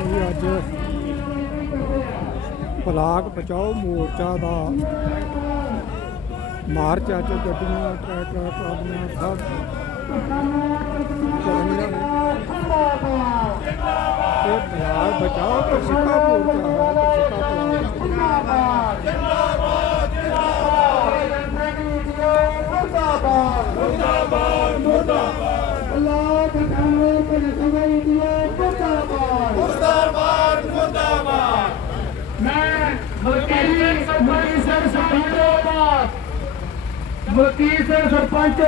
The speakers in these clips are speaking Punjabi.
ਵੀ ਅੱਜ ਬਲਾਕ ਬਚਾਓ ਮੋਰਚਾ ਦਾ ਮਾਰਚ ਅੱਜ ਗੱਡੀਆਂ ਟਰੈਕਟਰ ਟਰਾਲੀਆਂ ਸਭ ਚੱਲੀਆਂ ਨੇ ਇਹ ਬਲਾਕ ਬਚਾਓ ਤੇ ਸਿੱਖਾ ਮੋਰਚਾ ਹੈ ਤੇ ਸਿੱਖਾ ਬਲਾਕ ਮੁਰਦਾਬਾਦ ਮੁਰਦਾਬਾਦ ਮੈਂ ਵਕੀਲ ਮਰੀਸਰ ਸਰਪੰਚ ਵਕੀਲ ਸਰਪੰਚ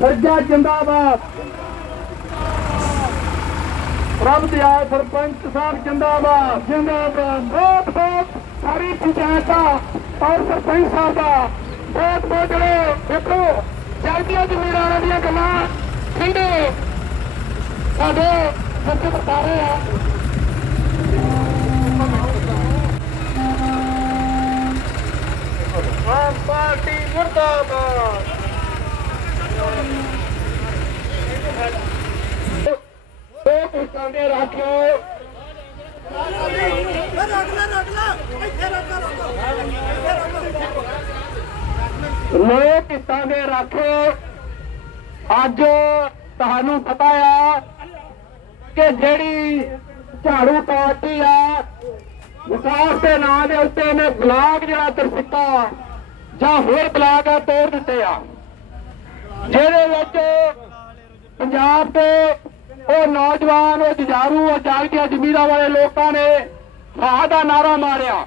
ਸੱਜਾ ਜਿੰਦਾਬਾਦ ਰੱਬ ਦਿਆ ਸਰਪੰਚ ਸਾਹਿਬ ਜਿੰਦਾਬਾਦ ਜਿੰਦਾਬਾਦ ਬਹੁਤ ਬਹੁਤ ਸਾਰੀ ਪੰਚਾਇਤਾਂ ਔਰ ਸਰਪੰਚ ਸਾਹਿਬ ਦਾ ਬਹੁਤ ਬਹੁਤ ਜਿਹੜੇ ਦੇਖੋ ਚੜ੍ਹਦੀਆਂ ਜ਼ਮੀਨਾਂ ਦੀਆਂ ਗੱਲਾਂ ਠੰਡੇ ਸਾਡੇ ਸੱਚ ਬਤਾ ਆ ਆਮ ਪਾਰਟੀ ਮੁਰਦਾਬਾਦ। ਦੋ ਪੁਸਤਾਂ ਦੇ ਰੱਖਿਓ ਲੋਕ ਹਿੱਤਾਂ ਦੇ ਰੱਖਿਓ ਅੱਜ ਤੁਹਾਨੂੰ ਪਤਾ ਆ ਕਿ ਜਿਹੜੀ ਝਾੜੂ ਪਾਰਟੀ ਆ, ਵਿਕਾਸ ਦੇ ਨਾਂ ਦੇ ਉੱਤੇ ਨੇ ਬਲਾਕ ਜਿਹੜਾ ਤਰਸਿੱਕਾ ਜਾਂ ਹੋਰ ਬਲਾਕ ਆ ਤੋੜ ਦਿੱਤੇ ਆ। ਜਿਹਦੇ ਵਿੱਚ ਪੰਜਾਬ ਦੇ ਉਹ ਨੌਜਵਾਨ, ਉਹ ਜਜ਼ਾਰੂ ਉਹ ਜਾਗਦੀਆਂ ਜ਼ਮੀਰਾਂ ਵਾਲੇ ਲੋਕਾਂ ਨੇ ਫਾਹ ਦਾ ਨਾਰਾ ਮਾਰਿਆ।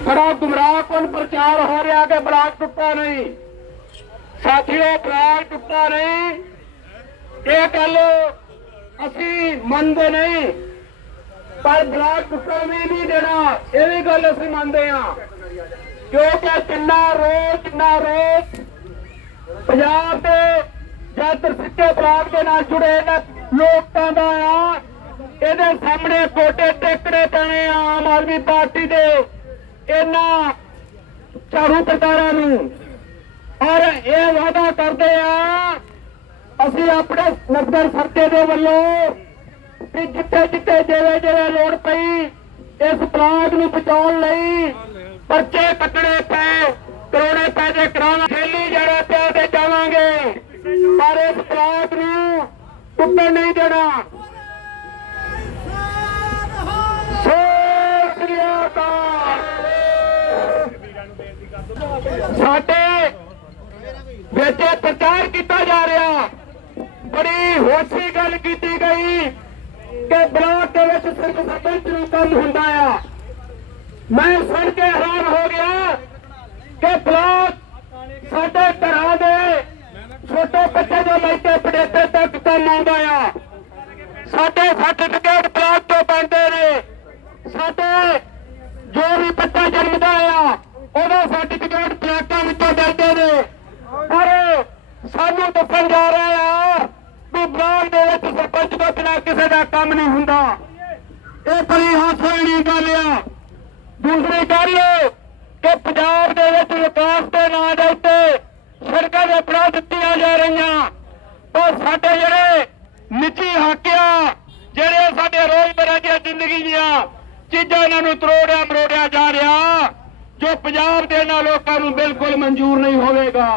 ਬੜਾ ਗੁੰਮਰਾਹਕੁਨ ਪ੍ਰਚਾਰ ਹੋ ਰਿਹਾ ਕਿ ਬਲਾਕ ਟੁੱਟਾ ਨਹੀਂ। ਸਾਥੀਓ, ਬਲਾਕ ਟੁੱਟਾ ਨਹੀਂ। ਇਹ ਗੱਲ ਅਸੀਂ ਮੰਨਦੇ ਨਹੀਂ। ਪਰ ਬਲਾਕ ਟੁੱਟਣ ਵੀ ਨਹੀਂ ਦੇਣਾ ਇਹ ਵੀ ਗੱਲ ਅਸੀਂ ਮੰਨਦੇ ਹਾਂ। ਕਿਉਂਕਿ ਕਿੰਨਾ ਰੋਜ਼ ਕਿੰਨਾ ਰੋਜ਼ ਪੰਜਾਬ ਦੇ ਜਾਤਰ ਸਿੱਕੇ ਬਲਾਕ ਦੇ ਨਾਲ ਜੁੜੇ ਇਹਨਾਂ ਲੋਕਾਂ ਦਾ ਆ ਇਹਦੇ ਸਾਹਮਣੇ ਕੋਟੇ ਟੇਕੜੇ ਪੈਣੇ ਆ ਆਮ ਆਦਮੀ ਪਾਰਟੀ ਦੇ। ਇਹਨਾਂ ਝਾੜੂ ਪ੍ਰਕਾਰਾਂ ਨੂੰ। ਔਰ ਇਹ ਵਾਅਦਾ ਕਰਦੇ ਆ, ਅਸੀਂ ਆਪਣੇ ਨਗਰ ਸਰਕੇ ਦੇ ਵੱਲੋਂ ਕਿ ਜਿੱਥੇ ਜਿੱਥੇ ਜਿਹੜੇ ਜਿਹੜੇ ਲੋੜ ਪਈ, ਇਸ ਬਲਾਕ ਨੂੰ ਬਚਾਉਣ ਲਈ ਪਰਚੇ ਕੱਟਣੇ ਪਏ ਕਰੋੜੇ ਪੈਸੇ ਕਰਾਵਾਂ ਖੇਲੀ ਜੜਾ ਪਿਆ ਤੇ ਜਾਵਾਂਗੇ। ਪਰ ਇਸ ਬਲਾਕ ਨੂੰ ਟੁੱਟਣ ਨਹੀਂ ਦੇਣਾ। ਸਾਡੇ ਵਿੱਚ ਪ੍ਰਚਾਰ ਕੀਤਾ ਜਾ ਰਿਹਾ। ਬੜੀ ਹੋਸ਼ੀ ਗੱਲ ਕੀਤੀ ਗਈ ਕਿ ਬਲਾਕ ਦੇ ਵਿੱਚ ਸਿਰਫ ਸਰਪੰਚ ਨੂੰ ਕੰਮ ਹੁੰਦਾ ਆ। ਮੈਂ ਸੁਣ ਕੇ ਹੈਰਾਨ ਹੋ ਗਿਆ ਕਿ ਬਲਾਕ ਸਾਡੇ ਘਰਾਂ ਦੇ ਛੋਟੇ ਬੱਚੇ ਦੇ ਲੈਕੇ ਪੜੇਤੇ ਤੱਕ ਕੰਮ ਆਉਂਦਾ ਆ। ਸਾਡੇ ਸਰਟੀਫਿਕੇਟ ਬਲਾਕ ਤੋਂ ਬਣਦੇ ਨੇ। ਸਾਡੇ ਜੋ ਵੀ ਬੱਚਾ ਜਨਮਦਾ ਆ, ਉਹਦਾ ਸਰਟੀਫਿਕੇਟ ਬਲਾਕਾਂ ਵਿੱਚੋਂ ਮਿਲਦੇ ਨੇ। ਪਰ ਸਾਨੂੰ ਦੱਸਣ ਜਾ ਰਹੇ ਆ ਵੀ ਬਲਾਕ ਦੇ ਵਿੱਚ ਸਰਪੰਚ ਤੋਂ ਬਿਨਾਂ ਕਿਸੇ ਦਾ ਕੰਮ ਨਹੀਂ ਹੁੰਦਾ। ਇਹ ਬੜੀ ਹਾਸੋਣੀ ਗੱਲ ਆ। ਦੂਸਰੀ ਗੱਲ ਕਿ ਪੰਜਾਬ ਦੇ ਵਿੱਚ ਵਿਕਾਸ ਦੇ ਨਾਂ ਦੇ ਉੱਤੇ ਸੜਕਾਂ ਦੇ ਬਣਾ ਦਿੱਤੀਆਂ ਜਾ ਰਹੀਆਂ। ਪਰ ਸਾਡੇ ਜਿਹੜੇ ਨਿੱਜੀ ਹੱਕ ਜਿਹੜੇ ਸਾਡੇ ਰੋਜ਼ਮਰਰਾ ਦੀਆਂ ਜ਼ਿੰਦਗੀ ਦੀਆਂ, ਚੀਜ਼ਾਂ ਇਹਨਾਂ ਨੂੰ ਤਰੋੜਿਆ ਮਰੋੜਿਆ ਜਾ ਰਿਹਾ, ਜੋ ਪੰਜਾਬ ਦੇ ਇਹਨਾਂ ਲੋਕਾਂ ਨੂੰ ਬਿਲਕੁਲ ਮਨਜ਼ੂਰ ਨਹੀਂ ਹੋਵੇਗਾ।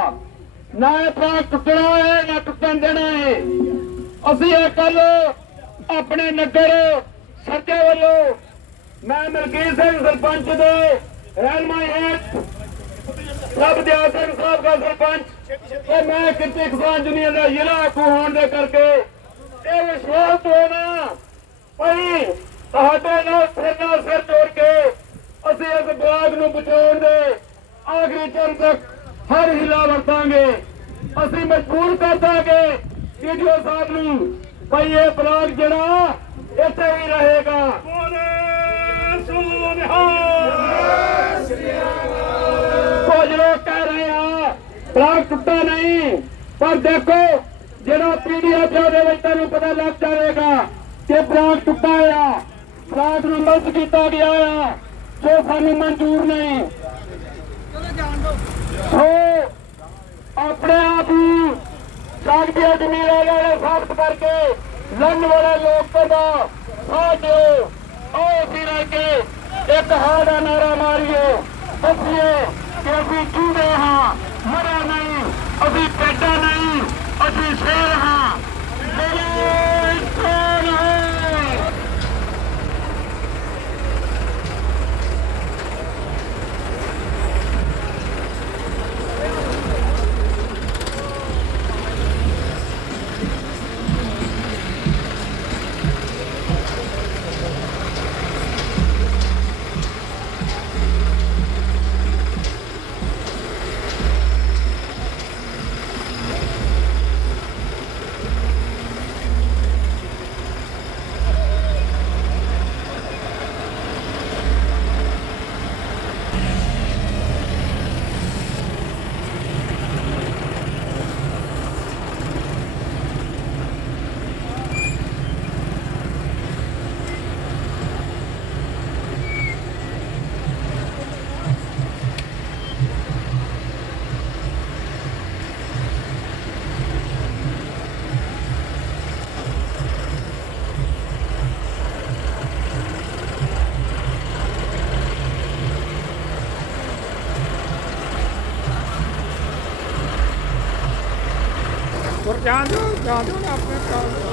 ਨਾ ਇਹ ਪਲਾਟ ਟੁੱਟਣਾ ਹੈ, ਨਾ ਟੁੱਟਣ ਦੇਣਾ ਹੈ। ਅਸੀਂ ਇਹ ਕੱਲ ਆਪਣੇ ਨਗਰ ਸਰਕੇ ਵੱਲੋਂ ਮੈਂ ਮਲਕੀਤ ਸਿੰਘ, ਸਰਪੰਚ ਦੇ ਰਹਿਨਮਾਈ ਹੇਠ ਰੱਬ ਦਿਆ ਸਿੰਘ ਸਾਹਿਬ ਦਾ ਸਰਪੰਚ। ਤੇ ਮੈਂ ਕਿਤੇ ਕਿਸਾਨ ਯੂਨੀਅਨ ਦਾ ਜ਼ਿਲ੍ਹਾ ਆਗੂ ਹੋਣ ਦੇ ਕਰਕੇ ਇਹ ਵਿਸ਼ਵਾਸ ਹੋਣਾ ਭਈ ਤੁਹਾਡੇ ਨਾਲ ਸਿਰ ਨਾਲ ਸਿਰ ਜੋੜ ਕੇ ਅਸੀਂ ਇਸ ਬਾਗ ਨੂੰ ਬਚਾਉਣ ਦੇ ਆਖਰੀ ਚਰਨ ਤੱਕ ਹਰ ਹਿਲਾ ਵਰਤਾਂਗੇ। ਅਸੀਂ ਮਜਬੂਰ ਕਰ ਦਾਂਗੇ ਵੀਡੀਓ ਸਾਹਿਬ ਨੂੰ। ਭਈ ਇਹ ਬਲਾਕ ਜਿਹੜਾ ਇੱਥੇ ਹੀ ਰਹੇਗਾ ਕੁਝ ਲੋਕ ਕਹਿ ਰਹੇ ਪਲਾਟ ਟੁੱਟਾ ਨਹੀਂ, ਪਰ ਦੇਖੋ, ਜਿਹੜਾ ਪੀਡੀਐਫ ਦੇ ਵਿੱਚ ਤੁਹਾਨੂੰ ਪਤਾ ਲੱਗ ਜਾਵੇਗਾ ਕਿ ਬਲਾਕ ਟੁੱਟਾ ਆ ਬਲਾਕ ਨੂੰ ਮਰਜ਼ ਕੀਤਾ ਗਿਆ ਆ ਜੋ ਸਾਨੂੰ ਮਨਜ਼ੂਰ ਨਹੀਂ। ਸੋ, ਆਪਣੇ ਆਪ ਨੂੰ ਸਾਗਦੀਆਂ ਜ਼ਮੀਨਾਂ ਨਾਲ ਸਾਬਤ ਕਰਕੇ ਲੜਨ ਵਾਲੇ ਲੋਕਾਂ ਦਾ ਸਾਥ ਦਿਓ। ਆਓ ਅਸੀਂ ਰਲ ਕੇ ਇੱਕ ਹਾਰ ਦਾ ਨਾਰਾ ਮਾਰੀਏ। असीं चूंडे हा मरा न असीं पेडा न असीं शहर हा ਹੋਰ ਜਾਣ ਦਿਓ ਜਾਣ